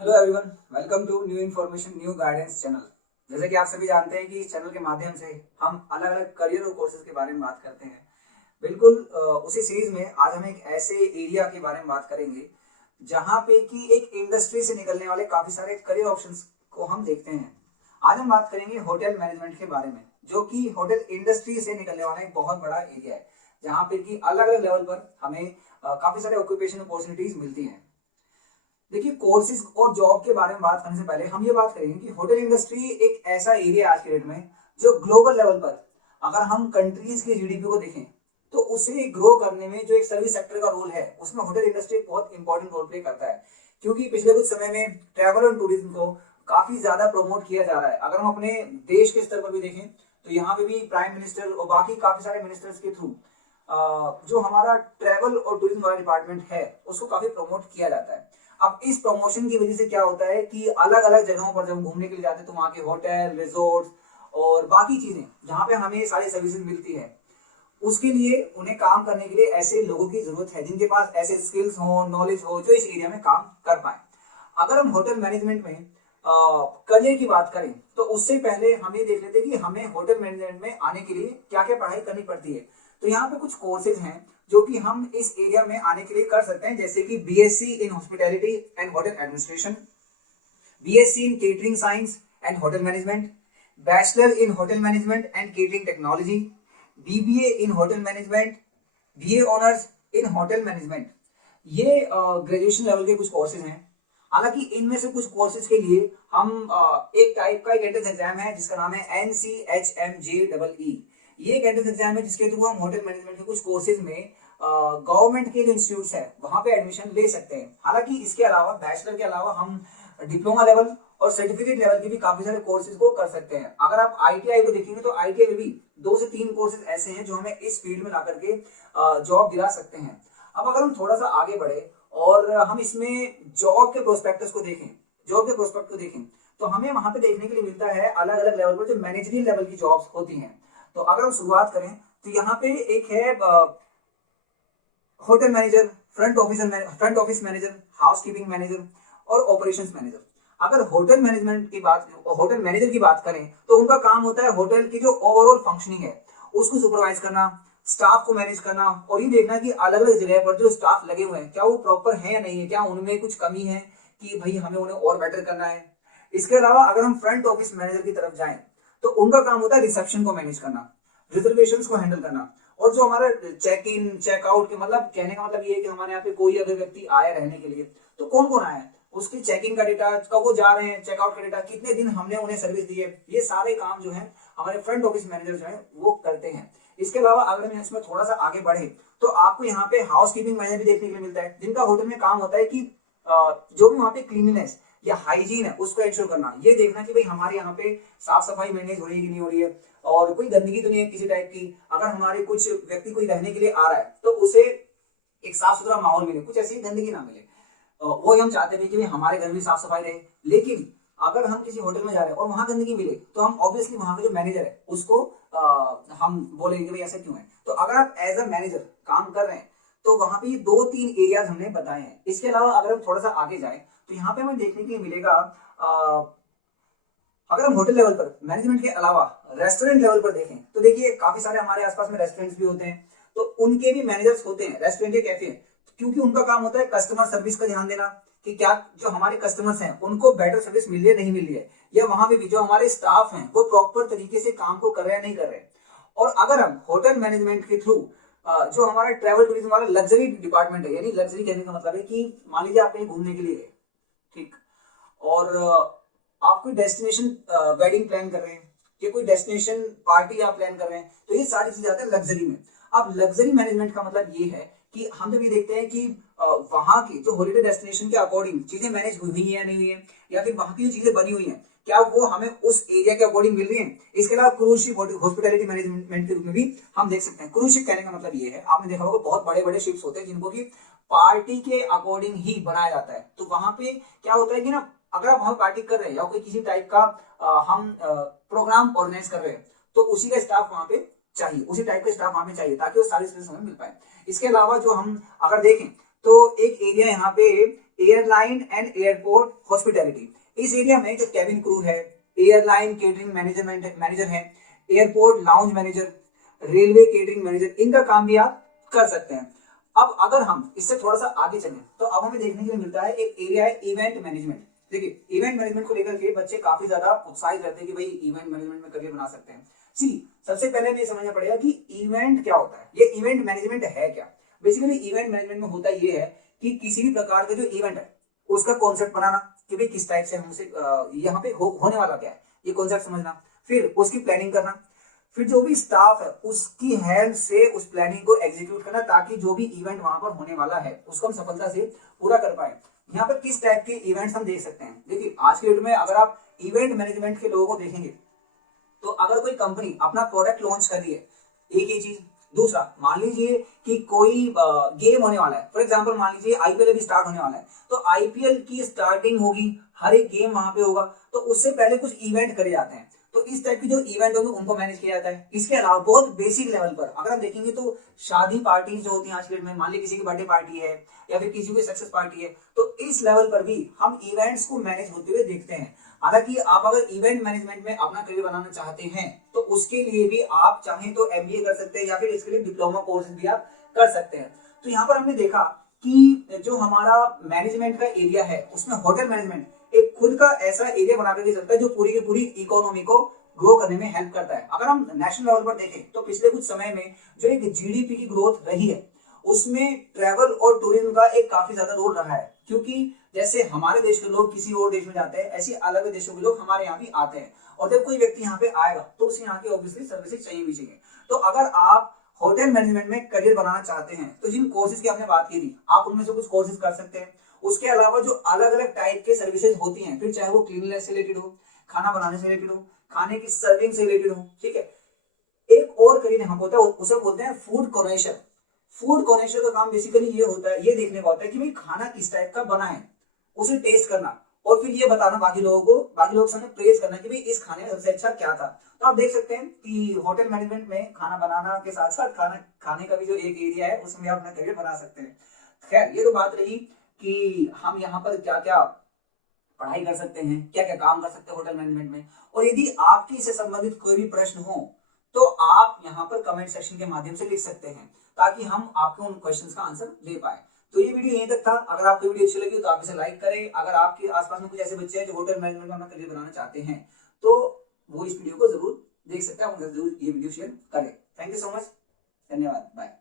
Hello everyone, welcome to new information new guidance channel. जैसे कि आप सभी जानते हैं कि इस चैनल के माध्यम से हम अलग अलग करियर और कोर्सेज के बारे में बात करते हैं। बिल्कुल उसी सीरीज में आज हम एक ऐसे एरिया के बारे में बात करेंगे जहां पे कि एक इंडस्ट्री से निकलने वाले काफी सारे करियर ऑप्शंस को हम देखते हैं। आज हम बात करेंगे होटल मैनेजमेंट के बारे में, जो कि होटल इंडस्ट्री से निकलने वाला एक बहुत बड़ा एरिया है, जहां पे कि अलग अलग लेवल पर हमें काफी सारे ऑक्यूपेशन अपॉर्चुनिटीज मिलती हैं। देखिए, कोर्सेज और जॉब के बारे में बात करने से पहले हम ये बात करेंगे कि होटल इंडस्ट्री एक ऐसा एरिया है आज के डेट में जो ग्लोबल लेवल पर, अगर हम कंट्रीज की जीडीपी को देखें तो उसे ग्रो करने में जो एक सर्विस सेक्टर का रोल है उसमें होटल इंडस्ट्री एक बहुत इंपॉर्टेंट रोल प्ले करता है। क्योंकि पिछले कुछ समय में ट्रैवल और टूरिज्म को काफी ज्यादा प्रमोट किया जा रहा है। अगर हम अपने देश के स्तर पर भी देखें तो यहाँ पे भी प्राइम मिनिस्टर और बाकी काफी सारे मिनिस्टर्स के थ्रू जो हमारा ट्रैवल और टूरिज्म वाला डिपार्टमेंट है उसको काफी प्रमोट किया जाता है। अब इस प्रमोशन की वजह से क्या होता है कि अलग अलग जगहों पर जब हम घूमने के लिए जाते हैं तो वहाँ के होटल, रिजोर्ट और बाकी चीजें जहाँ पे हमें सारी सर्विसेज मिलती है, उसके लिए उन्हें काम करने के लिए ऐसे लोगों की जरूरत है जिनके पास ऐसे स्किल्स हो, नॉलेज हो, जो इस एरिया में काम कर पाए। अगर हम होटल मैनेजमेंट में करियर की बात करें तो उससे पहले हम ये देख लेते हैं कि हमें होटल मैनेजमेंट में आने के लिए क्या क्या पढ़ाई करनी पड़ती है। तो यहाँ पे कुछ कोर्सेज हैं जो कि हम इस एरिया में आने के लिए कर सकते हैं, जैसे कि BSc in hospitality and hotel administration, BSc in catering science and hotel management, bachelor in hotel management and catering technology, BBA in hotel management, BA honours in hotel management. ये ग्रेजुएशन लेवल के कुछ courses हैं। हालांकि इनमें से कुछ courses के लिए हम एक टाइप का एक एंट्रेंस एग्जाम है जिसका नाम है NCHMJEE। ये एक एंट्रेंस एग्जाम है जिसके थ्रू हम होटल मैनेजमेंट के कुछ कोर्सेज में गवर्नमेंट के जो इंस्टीट्यूट्स है वहां पे एडमिशन ले सकते हैं। हालांकि इसके अलावा बैचलर के अलावा हम डिप्लोमा लेवल और सर्टिफिकेट लेवल के भी काफी सारे कोर्सेज को कर सकते हैं। अगर आप आईटीआई को देखेंगे तो आईटीआई में भी 2 से 3 कोर्सेज ऐसे हैं जो हमें इस फील्ड में ला करके जॉब दिला सकते हैं। अब अगर हम थोड़ा सा आगे बढ़े और हम इसमें जॉब के प्रोस्पेक्टस को देखें, जॉब के प्रोस्पेक्ट को देखें, तो हमें वहां पे देखने के लिए मिलता है अलग अलग लेवल पर जो मैनेजरियल लेवल की जॉब्स होती हैं। तो अगर हम शुरुआत करें तो यहाँ पे एक है hotel manager, front office manager, housekeeping manager और ऑपरेशंस मैनेजर। अगर होटल मैनेजमेंट की बात, होटल मैनेजर की बात करें तो उनका काम होता है होटल की जो ओवरऑल फंक्शनिंग है उसको सुपरवाइज करना, स्टाफ को मैनेज करना और ये देखना कि अलग अलग जगह पर जो स्टाफ लगे हुए हैं क्या वो प्रॉपर है या नहीं है, क्या उनमें कुछ कमी है कि भाई हमें उन्हें और बेटर करना है। इसके अलावा अगर हम फ्रंट ऑफिस मैनेजर की तरफ जाएं तो उनका काम होता है रिसेप्शन को मैनेज करना, रिजर्वेशंस को हैंडल करना और जो हमारा चेक इन चेकआउट के, मतलब कहने का मतलब ये है कि हमारे यहाँ पे कोई अगर व्यक्ति आया रहने के लिए तो कौन कौन आया है, उसकी चेक इन का डेटा, कब वो जा रहे हैं, चेकआउट का डेटा, कितने दिन हमने उन्हें सर्विस दी है, ये सारे काम जो है हमारे फ्रंट ऑफिस मैनेजर जो है वो करते हैं। इसके अलावा अगर हम इसमें थोड़ा सा आगे बढ़े तो आपको यहाँ पे हाउस कीपिंग मैनेजर भी देखने के लिए मिलता है, जिनका होटल में काम होता है कि जो भी वहाँ पे क्लीननेस या हाइजीन है उसको इंश्योर करना, ये देखना कि भाई हमारे यहाँ पे साफ सफाई मैनेज हो रही है कि नहीं हो रही है और कोई गंदगी तो नहीं है किसी टाइप की। अगर हमारे कुछ व्यक्ति कोई रहने के लिए आ रहा है तो उसे एक साफ सुथरा माहौल मिले, कुछ ऐसी गंदगी ना मिले। वो हम चाहते हैं कि हमारे घर में साफ सफाई रहे। लेकिन अगर हम किसी होटल में जा रहे हैं और वहां गंदगी मिले तो हम ऑब्वियसली वहां का जो मैनेजर है उसको हम बोलेंगे कि भाई ऐसा क्यों है। तो अगर आप एज अ मैनेजर काम कर रहे हैं तो वहां पे 2-3 एरियाज हमने बताए हैं। इसके अलावा अगर हम थोड़ा सा आगे जाए तो यहाँ पे हमें देखने के लिए मिलेगा, अगर हम होटल लेवल पर मैनेजमेंट के अलावा रेस्टोरेंट लेवल पर देखें तो देखिए काफी सारे हमारे आसपास में रेस्टोरेंट्स भी होते हैं, तो उनके भी मैनेजर्स होते हैं, रेस्टोरेंट के कैफे, क्योंकि उनका काम होता है कस्टमर सर्विस का ध्यान देना कि क्या जो हमारे कस्टमर्स हैं उनको बेटर सर्विस मिल रही है नहीं मिल रही है, या वहां पे भी जो हमारे स्टाफ हैं वो प्रॉपर तरीके से काम को कर रहे हैं नहीं कर रहे। और अगर हम होटल मैनेजमेंट के थ्रू जो हमारा ट्रैवल टूरिज्म वाला लग्जरी डिपार्टमेंट है, यानी लग्जरी कहने का मतलब है कि मान लीजिए आप कहीं घूमने के लिए गए, ठीक, और आप कोई डेस्टिनेशन वेडिंग प्लान कर रहे हैं या कोई डेस्टिनेशन पार्टी आप प्लान कर रहे हैं, तो ये सारी चीजें आती है लग्जरी में। अब लग्जरी मैनेजमेंट का मतलब ये है कि हम जब ये देखते हैं कि वहां की जो हॉलिडे डेस्टिनेशन के अकॉर्डिंग चीजें मैनेज हुई है या नहीं हुई है, या फिर वहां की जो चीजें बनी हुई हैं क्या वो हमें उस एरिया के अकॉर्डिंग मिल रही है। इसके अलावा क्रूज शिप हॉस्पिटैलिटी मैनेजमेंट के रूप में भी हम देख सकते हैं। क्रूज शिप कहने का मतलब ये है, आपने देखा होगा बहुत बड़े बड़े शिप्स होते हैं जिनको कि पार्टी के अकॉर्डिंग ही बनाया जाता है। तो वहां पे क्या होता है कि ना, अगर आप वहां पार्टी कर रहे हैं या कोई किसी टाइप का हम प्रोग्राम ऑर्गेनाइज कर रहे हैं तो उसी का स्टाफ वहां पे चाहिए, उसी टाइप का स्टाफ वहां पे चाहिए ताकि वो सारी सर्विस हमें मिल पाए। इसके अलावा जो हम अगर देखें तो एक एरिया यहाँ पे एयरलाइन एंड एयरपोर्ट हॉस्पिटैलिटी। इस एरिया में जो कैबिन क्रू है, एयरलाइन केटरिंग मैनेजर है, airport lounge manager, railway catering manager, इनका काम भी आप कर सकते हैं। अब अगर हम इससे थोड़ा सा आगे चलें तो अब हमें देखने के लिए मिलता है एक एरिया है इवेंट मैनेजमेंट। देखिए, इवेंट मैनेजमेंट को लेकर के बच्चे काफी ज्यादा उत्साहित रहते हैं कि भाई इवेंट मैनेजमेंट में करियर बना सकते हैं। सबसे पहले हमें समझना पड़ेगा कि इवेंट क्या होता है, ये इवेंट मैनेजमेंट है क्या। बेसिकली इवेंट मैनेजमेंट में होता ये है कि किसी भी प्रकार का जो इवेंट है उसका कॉन्सेप्ट बनाना कि भाई किस टाइप से हमसे यहाँ पे होने वाला क्या है, ये कॉन्सेप्ट समझना, फिर उसकी प्लानिंग करना, फिर जो भी स्टाफ है उसकी हेल्प से उस प्लानिंग को एग्जीक्यूट करना ताकि जो भी इवेंट वहां पर होने वाला है उसको हम सफलता से पूरा कर पाए। यहाँ पर किस टाइप के इवेंट्स हम देख सकते हैं। देखिए, आज के डेट में अगर आप इवेंट मैनेजमेंट के लोगों को देखेंगे तो अगर कोई कंपनी अपना प्रोडक्ट लॉन्च कर रही है, एक ये चीज। दूसरा, मान लीजिए कि कोई गेम होने वाला है, फॉर एग्जांपल मान लीजिए आईपीएल अभी स्टार्ट होने वाला है, तो आईपीएल की स्टार्टिंग होगी, हर एक गेम वहां पे होगा, तो उससे पहले कुछ इवेंट करे जाते हैं, तो इस टाइप की जो इवेंट होंगे उनको मैनेज किया जाता है। इसके अलावा बहुत बेसिक लेवल पर अगर हम देखेंगे तो शादी पार्टी जो होती है आज के डेट में, मान लीजिए किसी की बर्थडे पार्टी है या फिर किसी की सक्सेस पार्टी है, तो इस लेवल पर भी हम इवेंट्स को मैनेज होते हुए देखते हैं। हालांकि आप अगर इवेंट मैनेजमेंट में अपना करियर बनाना चाहते हैं तो उसके लिए भी आप चाहें तो एमबीए कर सकते हैं या फिर इसके लिए डिप्लोमा कोर्स भी आप कर सकते हैं। तो यहाँ पर हमने देखा कि जो हमारा मैनेजमेंट का एरिया है उसमें होटल मैनेजमेंट एक खुद का ऐसा एरिया बना करके चलता है जो पूरी की पूरी इकोनॉमी को ग्रो करने में हेल्प करता है। अगर हम नेशनल लेवल पर देखें तो पिछले कुछ समय में जो एक जीडीपी की ग्रोथ रही है उसमें ट्रैवल और टूरिज्म का एक काफी ज्यादा रोल रहा है, क्योंकि जैसे हमारे देश के लोग किसी और देश में जाते हैं, ऐसे अलग देशों के लोग हमारे यहाँ भी आते हैं, और जब कोई व्यक्ति यहाँ पे आएगा तो उसे यहाँ की ऑब्वियसली सर्विसेज चाहिए भी चाहिए। तो अगर आप होटल मैनेजमेंट में करियर बनाना चाहते हैं तो जिन कोर्सेज की आपने बात की थी आप उनमें से कुछ कोर्सेज कर सकते हैं। उसके अलावा जो अलग अलग टाइप के सर्विसेज होती हैं, फिर चाहे वो क्लीननेस से रिलेटेड हो, खाना बनाने से रिलेटेड हो, खाने की सर्विंग से रिलेटेड हो, ठीक है। एक और करियर यहाँ होता है, उसे बोलते हैं फूड कॉर्नेशर। फूड कॉर्नेशर का काम बेसिकली ये होता है, ये देखने का होता है कि भाई खाना किस टाइप का बना है, उसे टेस्ट करना और फिर ये बताना बाकी लोगों को, बाकी लोगों के सामने प्रेज करना कि भाई इस खाने में सबसे अच्छा क्या था। तो आप देख सकते हैं कि होटल मैनेजमेंट में खाना बनाना के साथ साथ खाने का भी जो एक एरिया है उसमें आप अपना करियर बना सकते हैं। खैर, ये तो बात रही कि हम यहाँ पर क्या क्या पढ़ाई कर सकते हैं, क्या क्या काम कर सकते हैं होटल मैनेजमेंट में। और यदि आपकी इससे संबंधित कोई भी प्रश्न हो तो आप यहाँ पर कमेंट सेक्शन के माध्यम से लिख सकते हैं ताकि हम आपके उन क्वेश्चंस का आंसर दे पाए। तो ये वीडियो यहीं तक था। अगर आपको वीडियो अच्छी लगी तो आप इसे लाइक करें। अगर आपके आसपास में कुछ ऐसे बच्चे हैं जो होटल मैनेजमेंट में अपना करियर बनाना चाहते हैं तो वो इस वीडियो को जरूर देख सकते हैं, जरूर ये वीडियो शेयर करें। थैंक यू सो मच, धन्यवाद, बाय।